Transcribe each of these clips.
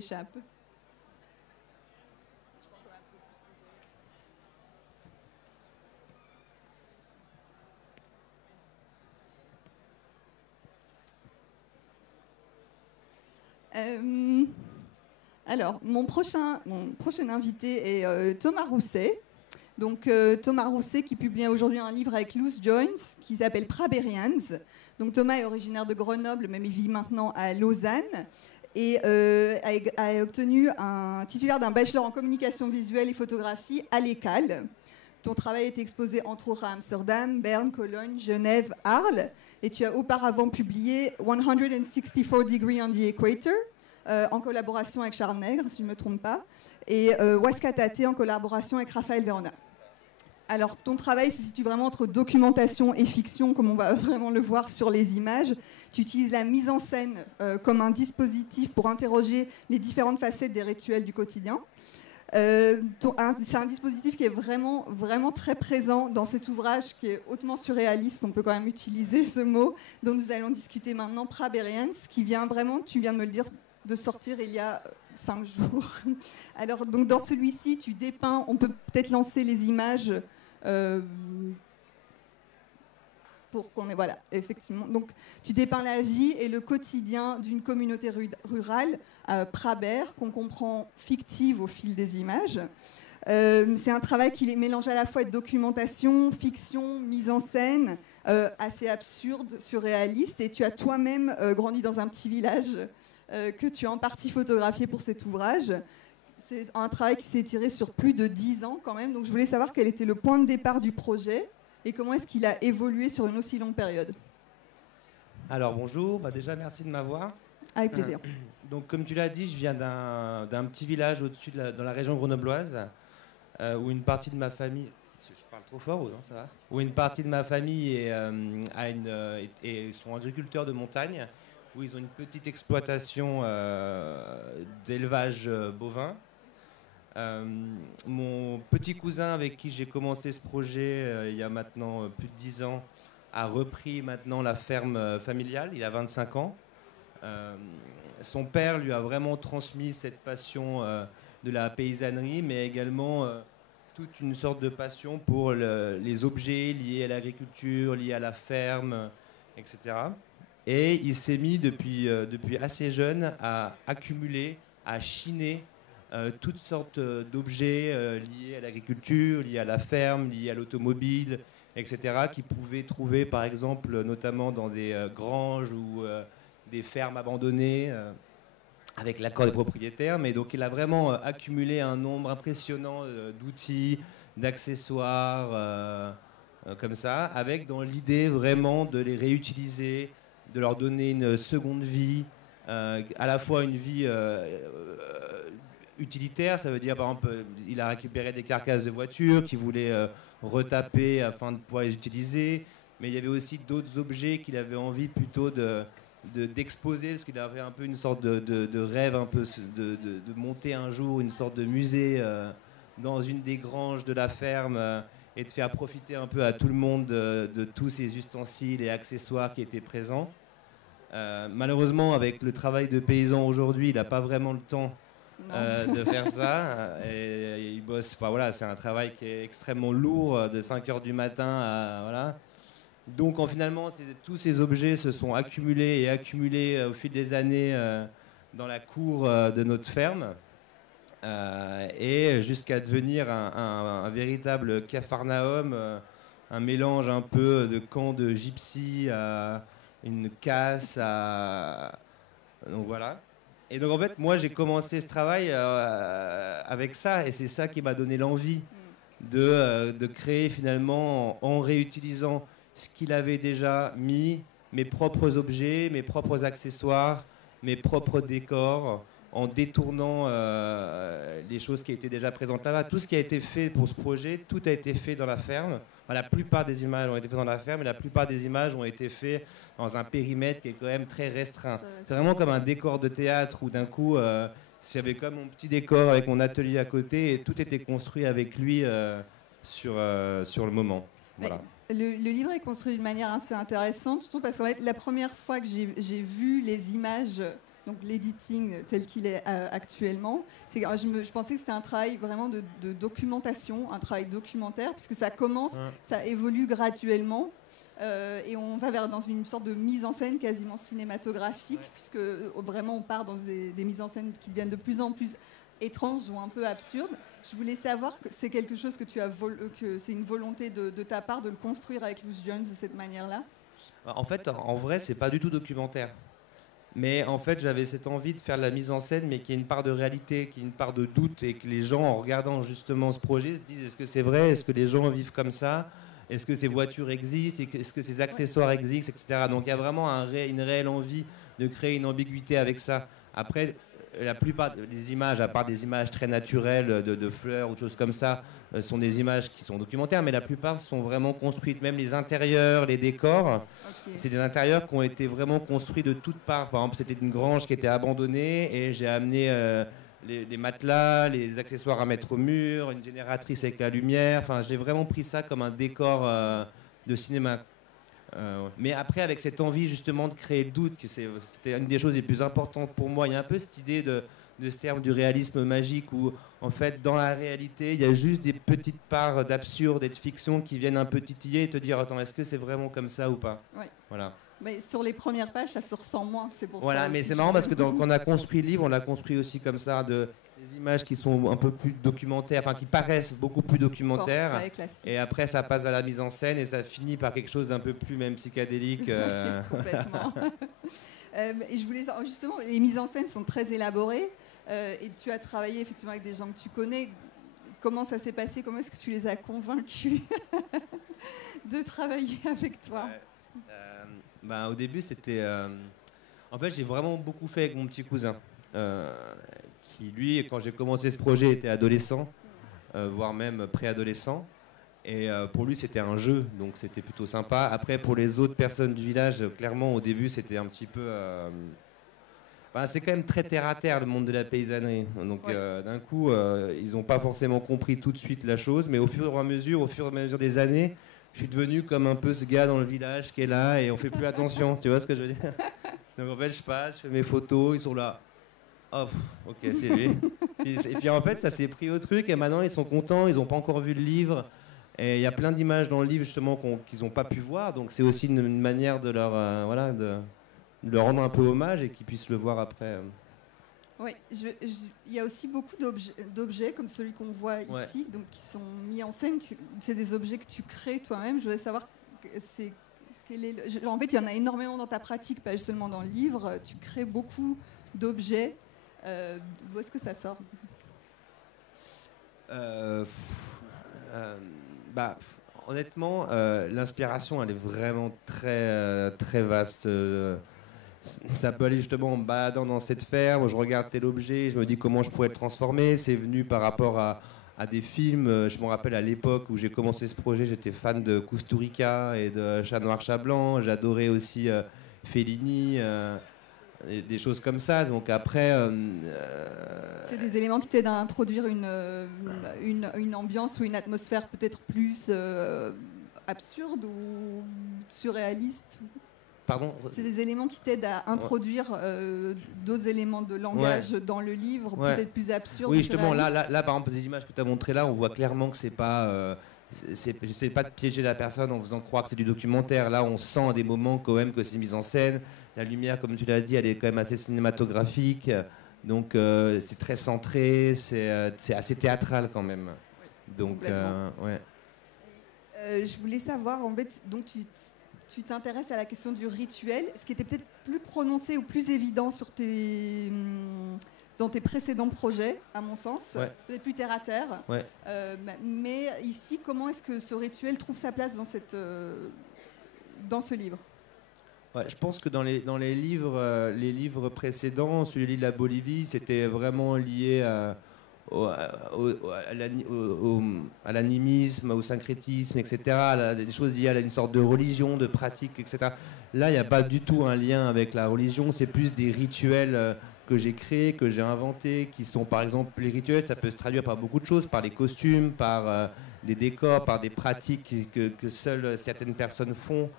s'échappe. Alors, mon prochain invité est Thomas Rousset. Donc, Thomas Rousset qui publie aujourd'hui un livre avec Loose Joints qui s'appelle Praberians. Donc, Thomas est originaire de Grenoble, mais il vit maintenant à Lausanne et a obtenu un titulaire d'un bachelor en communication visuelle et photographie à l'ECAL. Ton travail est exposé entre autres à Amsterdam, Berne, Cologne, Genève, Arles. Et tu as auparavant publié 164 Degrees on the Equator, en collaboration avec Charles Nègre, si je ne me trompe pas, et Waskatate en collaboration avec Raphaël Verona. Alors, ton travail se situe vraiment entre documentation et fiction, comme on va vraiment le voir sur les images. Tu utilises la mise en scène comme un dispositif pour interroger les différentes facettes des rituels du quotidien. C'est un dispositif qui est vraiment, vraiment très présent dans cet ouvrage qui est hautement surréaliste, on peut quand même utiliser ce mot, dont nous allons discuter maintenant, Praberians, qui vient vraiment, tu viens de me le dire, de sortir il y a 5 jours. Alors, donc, dans celui-ci, tu dépeins, on peut peut-être lancer les images pour qu'on ait... Voilà, effectivement. Donc, tu dépeins la vie et le quotidien d'une communauté rurale, Praber, qu'on comprend fictive au fil des images. C'est un travail qui mélange à la fois documentation, fiction, mise en scène, assez absurde, surréaliste. Et tu as toi-même grandi dans un petit village que tu as en partie photographié pour cet ouvrage. C'est un travail qui s'est tiré sur plus de 10 ans quand même. Donc je voulais savoir quel était le point de départ du projet et comment est-ce qu'il a évolué sur une aussi longue période. Alors bonjour, déjà merci de m'avoir. Avec plaisir. Donc comme tu l'as dit, je viens d'un petit village au-dessus dans la région grenobloise où une partie de ma famille... Je parle trop fort ou non, ça va ? Où une partie de ma famille sont agriculteurs de montagne, où ils ont une petite exploitation d'élevage bovin. Mon petit cousin avec qui j'ai commencé ce projet il y a maintenant plus de 10 ans a repris maintenant la ferme familiale, il a 25 ans. Son père lui a vraiment transmis cette passion de la paysannerie, mais également toute une sorte de passion pour les objets liés à l'agriculture, liés à la ferme, etc. Et il s'est mis depuis assez jeune à accumuler, à chiner toutes sortes d'objets liés à l'agriculture, liés à la ferme, liés à l'automobile, etc., qu'il pouvait trouver par exemple notamment dans des granges ou des fermes abandonnées avec l'accord des propriétaires. Mais donc il a vraiment accumulé un nombre impressionnant d'outils, d'accessoires comme ça, avec dans l'idée vraiment de les réutiliser, de leur donner une seconde vie, à la fois une vie utilitaire, ça veut dire par exemple il a récupéré des carcasses de voitures qu'il voulait retaper afin de pouvoir les utiliser, mais il y avait aussi d'autres objets qu'il avait envie plutôt d'exposer, parce qu'il avait un peu une sorte de rêve un peu de monter un jour une sorte de musée dans une des granges de la ferme et de faire profiter un peu à tout le monde de tous ces ustensiles et accessoires qui étaient présents. Malheureusement, avec le travail de paysan aujourd'hui, il n'a pas vraiment le temps de faire ça. Et il bosse. Enfin, voilà, c'est un travail qui est extrêmement lourd, de 5 heures du matin à voilà. Donc, finalement, tous ces objets se sont accumulés et accumulés au fil des années dans la cour de notre ferme. Et jusqu'à devenir un véritable capharnaüm, un mélange un peu de camp de gypsy à une casse donc voilà. Et donc en fait moi j'ai commencé ce travail avec ça, et c'est ça qui m'a donné l'envie de créer finalement en réutilisant ce qu'il avait déjà mis, mes propres objets, mes propres accessoires, mes propres décors, en détournant les choses qui étaient déjà présentes là-bas. Tout ce qui a été fait pour ce projet, tout a été fait dans la ferme. Enfin, la plupart des images ont été faites dans la ferme, et la plupart des images ont été faites dans un périmètre qui est quand même très restreint. C'est vraiment comme un décor de théâtre où d'un coup, j'avais comme mon petit décor avec mon atelier à côté, et tout était construit avec lui sur le moment. Voilà. Le livre est construit d'une manière assez intéressante, surtout parce qu'en fait, la première fois que j'ai vu les images donc l'editing tel qu'il est actuellement. Je pensais que c'était un travail vraiment de documentation, un travail documentaire, puisque ça commence, ça évolue graduellement, et on va dans une sorte de mise en scène quasiment cinématographique, puisque vraiment on part dans des mises en scène qui deviennent de plus en plus étranges ou un peu absurdes. Je voulais savoir que c'est quelque chose que que c'est une volonté de ta part de le construire avec Loose Jones de cette manière-là. En fait, en vrai, c'est pas du tout documentaire. Mais en fait, j'avais cette envie de faire de la mise en scène, mais qu'il y ait une part de réalité, qu'il y ait une part de doute, et que les gens, en regardant justement ce projet, se disent est-ce que c'est vrai, est-ce que les gens vivent comme ça, est-ce que ces voitures existent, est-ce que ces accessoires existent, etc. Donc il y a vraiment une réelle envie de créer une ambiguïté avec ça. Après, la plupart des images, à part des images très naturelles de fleurs ou de choses comme ça, sont des images qui sont documentaires, mais la plupart sont vraiment construites, même les intérieurs, les décors. C'est des intérieurs qui ont été vraiment construits de toutes parts. Par exemple, c'était une grange qui était abandonnée et j'ai amené les matelas, les accessoires à mettre au mur, une génératrice avec la lumière. Enfin, j'ai vraiment pris ça comme un décor de cinéma. Mais après, avec cette envie justement de créer le doute, c'était une des choses les plus importantes pour moi. Il y a un peu cette idée de ce terme du réalisme magique où, en fait, dans la réalité, il y a juste des petites parts d'absurde et de fiction qui viennent un peu titiller et te dire attends, est-ce que c'est vraiment comme ça ou pas? Voilà. Mais sur les premières pages, ça se ressent moins, c'est pour ça. Voilà, mais c'est marrant parce que quand on a construit le livre, on l'a construit aussi comme ça, des images qui sont un peu plus documentaires, enfin qui paraissent beaucoup plus documentaires. Et après, ça passe à la mise en scène et ça finit par quelque chose d'un peu plus même psychédélique. Complètement. Et je voulais justement, les mises en scène sont très élaborées et tu as travaillé effectivement avec des gens que tu connais. Comment ça s'est passé? Comment est-ce que tu les as convaincus de travailler avec toi? Au début, c'était... En fait, j'ai vraiment beaucoup fait avec mon petit cousin, qui, lui, quand j'ai commencé ce projet, était adolescent, voire même préadolescent. Et pour lui, c'était un jeu, donc c'était plutôt sympa. Après, pour les autres personnes du village, clairement, au début, c'était un petit peu... c'est quand même très terre-à-terre, le monde de la paysannerie. Donc, d'un coup, ils n'ont pas forcément compris tout de suite la chose, mais au fur et à mesure des années, je suis devenu comme un peu ce gars dans le village qui est là et on fait plus attention, tu vois ce que je veux dire? Donc en fait, je passe, je fais mes photos, ils sont là. Oh, ok, c'est lui. Et puis en fait, ça s'est pris au truc et maintenant ils sont contents, ils n'ont pas encore vu le livre. Et il y a plein d'images dans le livre justement qu'ils n'ont pas pu voir, donc c'est aussi une manière de leur, de leur rendre un peu hommage et qu'ils puissent le voir après. Oui, il y a aussi beaucoup d'objets comme celui qu'on voit ici, donc qui sont mis en scène. C'est des objets que tu crées toi-même. Je voulais savoir, en fait, il y en a énormément dans ta pratique, pas seulement dans le livre. Tu crées beaucoup d'objets. D'où est-ce que ça sort? Honnêtement, l'inspiration, elle est vraiment très, très vaste. Ça peut aller justement en me baladant dans cette ferme, je regarde tel objet, je me dis comment je pourrais le transformer. C'est venu par rapport à des films. Je me rappelle à l'époque où j'ai commencé ce projet, j'étais fan de Kusturica et de Chat Noir, Chat Blanc. J'adorais aussi Fellini, des choses comme ça. Donc après... C'est des éléments qui t'aident à introduire une ambiance ou une atmosphère peut-être plus absurde ou surréaliste. Pardon? C'est des éléments qui t'aident à introduire d'autres éléments de langage dans le livre, peut-être plus absurdes. Oui, justement, là, par exemple, des images que tu as montrées là, on voit clairement que c'est pas... j'essaie pas de piéger la personne en faisant croire que c'est du documentaire. Là, on sent à des moments quand même que c'est mise en scène. La lumière, comme tu l'as dit, elle est quand même assez cinématographique. Donc, c'est très centré, c'est assez théâtral quand même. Donc, je voulais savoir, en fait, donc tu t'intéresses à la question du rituel, ce qui était peut-être plus prononcé ou plus évident dans tes précédents projets, à mon sens, peut-être plus terre à terre. Mais ici, comment est-ce que ce rituel trouve sa place dans ce livre? Je pense que dans les livres précédents, celui de la Bolivie, c'était vraiment lié à l'animisme, au syncrétisme, etc. Des choses liées à une sorte de religion, de pratique, etc. Là, il n'y a pas du tout un lien avec la religion, c'est plus des rituels que j'ai créés, que j'ai inventés, qui sont par exemple, les rituels, ça peut se traduire par beaucoup de choses, par les costumes, par des décors, par des pratiques que seules certaines personnes font.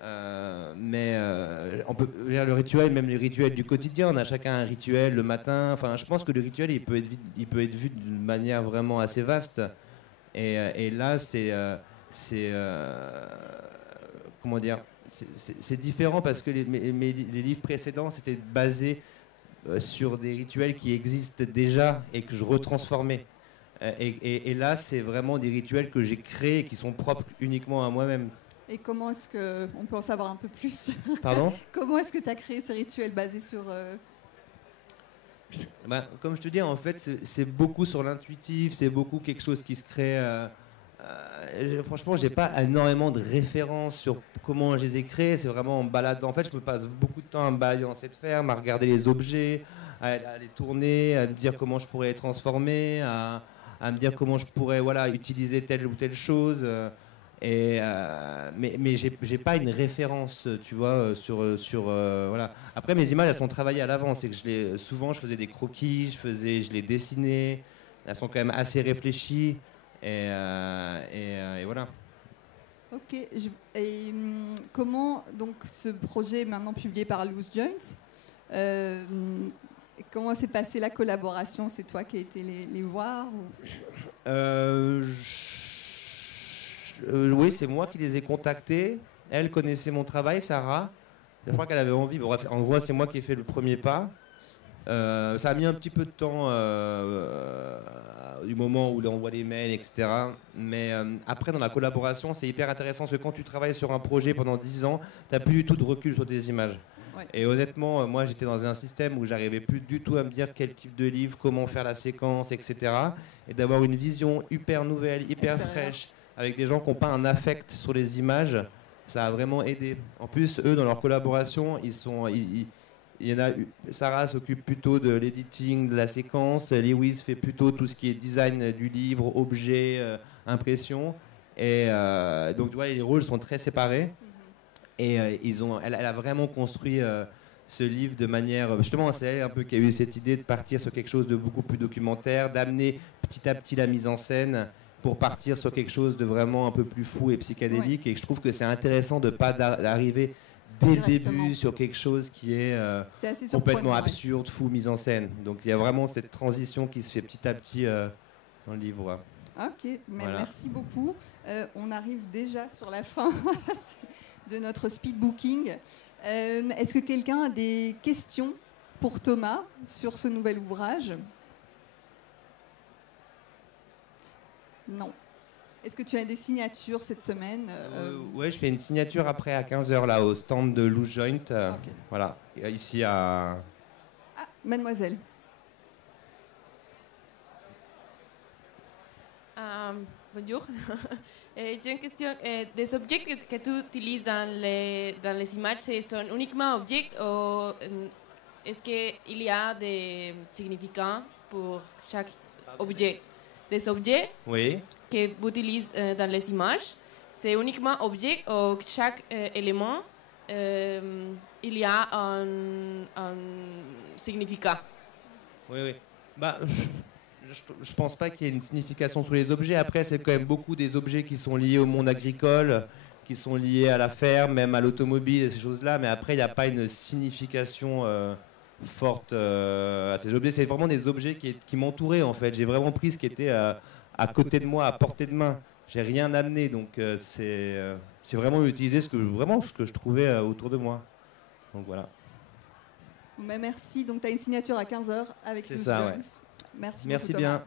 On peut le rituel, même les rituels du quotidien, on a chacun un rituel le matin. Enfin, je pense que le rituel, il peut être vu d'une manière vraiment assez vaste. Et là, comment dire, c'est différent parce que les livres précédents, c'était basé sur des rituels qui existent déjà et que je retransformais. Et là, c'est vraiment des rituels que j'ai créés et qui sont propres uniquement à moi-même. Et comment est-ce qu'on peut en savoir un peu plus? Pardon? Comment est-ce que tu as créé ces rituels basés sur... Comme je te dis, en fait, c'est beaucoup sur l'intuitif, c'est beaucoup quelque chose qui se crée. Franchement, j'ai pas énormément de références sur comment je les ai créés. C'est vraiment en baladant. En fait, je me passe beaucoup de temps à me balader dans cette ferme, à regarder les objets, à les tourner, à me dire comment je pourrais les transformer, à me dire comment je pourrais utiliser telle ou telle chose. Mais j'ai pas une référence, tu vois, voilà. Après, mes images, elles sont travaillées à l'avance. C'est que souvent, je faisais des croquis, je les dessinais. Elles sont quand même assez réfléchies. Et voilà. Ok. Comment, donc, ce projet est maintenant publié par Loose Joints, comment s'est passée la collaboration? C'est toi qui as été les voir ou... Oui, c'est moi qui les ai contactés. Elle connaissait mon travail, Sarah. Je crois qu'elle avait envie. Bref, en gros, c'est moi qui ai fait le premier pas. Ça a mis un petit peu de temps du moment où on envoie les mails, etc. Mais après, dans la collaboration, c'est hyper intéressant parce que quand tu travailles sur un projet pendant 10 ans, tu n'as plus du tout de recul sur tes images. Ouais. Et honnêtement, moi, j'étais dans un système où j'arrivais plus du tout à me dire quel type de livre, comment faire la séquence, etc. Et d'avoir une vision hyper nouvelle, hyper fraîche, avec des gens qui n'ont pas un affect sur les images, ça a vraiment aidé. En plus, eux, dans leur collaboration, il y en a, Sarah s'occupe plutôt de l'editing, de la séquence. Lewis fait plutôt tout ce qui est design du livre, objet, impression. Et donc, tu vois, les rôles sont très séparés. Et elle a vraiment construit ce livre de manière... Justement, c'est elle un peu qui a eu cette idée de partir sur quelque chose de beaucoup plus documentaire, d'amener petit à petit la mise en scène pour partir sur quelque chose de vraiment un peu plus fou et psychédélique. Ouais. Et je trouve que c'est intéressant de ne pas arriver dès le début sur quelque chose qui est complètement absurde, fou, mise en scène. Donc il y a vraiment cette transition qui se fait petit à petit dans le livre. Ouais. Ok, voilà. Merci beaucoup. On arrive déjà sur la fin de notre speed booking. Est-ce que quelqu'un a des questions pour Thomas sur ce nouvel ouvrage? Non. Est-ce que tu as des signatures cette semaine? Ouais, je fais une signature après à 15h là au stand de Loose Joint. Okay. Voilà, ici à... Ah, mademoiselle. Bonjour. J'ai une question. Des objets que tu utilises dans les images, sont uniquement objets ou est-ce qu'il y a des significants pour chaque objet? Des objets oui. que vous utilisez dans les images, c'est uniquement objet ou chaque élément, il y a un significat? Oui. Je pense pas qu'il y ait une signification sur les objets. Après, c'est quand même beaucoup des objets qui sont liés au monde agricole, qui sont liés à la ferme, même à l'automobile et ces choses-là. Mais après, il n'y a pas une signification forte à ces objets. C'est vraiment des objets qui m'entouraient, en fait. J'ai vraiment pris ce qui était à côté de moi, à portée de main. J'ai rien amené. Donc, c'est vraiment utiliser ce que je trouvais autour de moi. Donc, voilà. Mais merci. Donc, tu as une signature à 15h avec Loose Joints. Merci beaucoup, bien. Thomas.